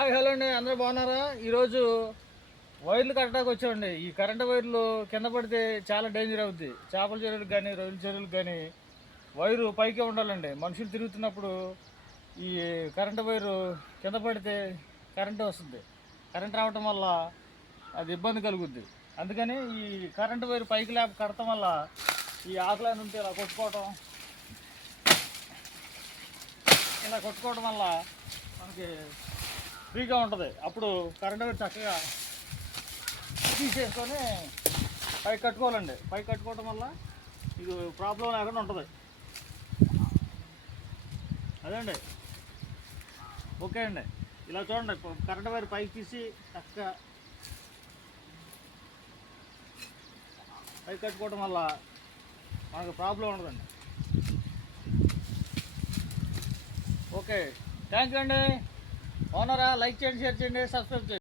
Hi hello అండి, అందరూ బాగున్నారా? ఈరోజు వైర్లు కట్టడానికి వచ్చామండి. ఈ కరెంటు వైర్లు కింద పడితే చాలా డేంజర్ అవుద్ది. చేపల చెరువులకు కానీ రొయ్యల చెరువులకు కానీ వైరు పైకే ఉండాలండి. మనుషులు తిరుగుతున్నప్పుడు ఈ కరెంటు వైరు కింద పడితే కరెంటు వస్తుంది. కరెంట్ రావటం వల్ల అది ఇబ్బంది కలుగుద్ది. అందుకని ఈ కరెంటు వైరు పైకి లేప కడటం వల్ల ఈ ఆకులైన ఉంటే ఇలా కొట్టుకోవడం వల్ల మనకి ఫ్రీగా ఉంటుంది. అప్పుడు కరెంట్ వైర్ చక్కగా తీసేసుకొని పైకి కట్టుకోవాలండి. పైకి కట్టుకోవడం వల్ల మీకు ప్రాబ్లం లేకుండా ఉంటుంది. అదండి. ఓకే అండి. ఇలా చూడండి, కరెంట్ వైర్ పైకి తీసి చక్కగా పైకి కట్టుకోవడం వల్ల మనకు ప్రాబ్లం ఉండదండి. ఓకే, థ్యాంక్ యూ అండి. ఓనరా, లైక్ చేయండి, షేర్ చేయండి, సబ్స్క్రైబ్ చేయండి.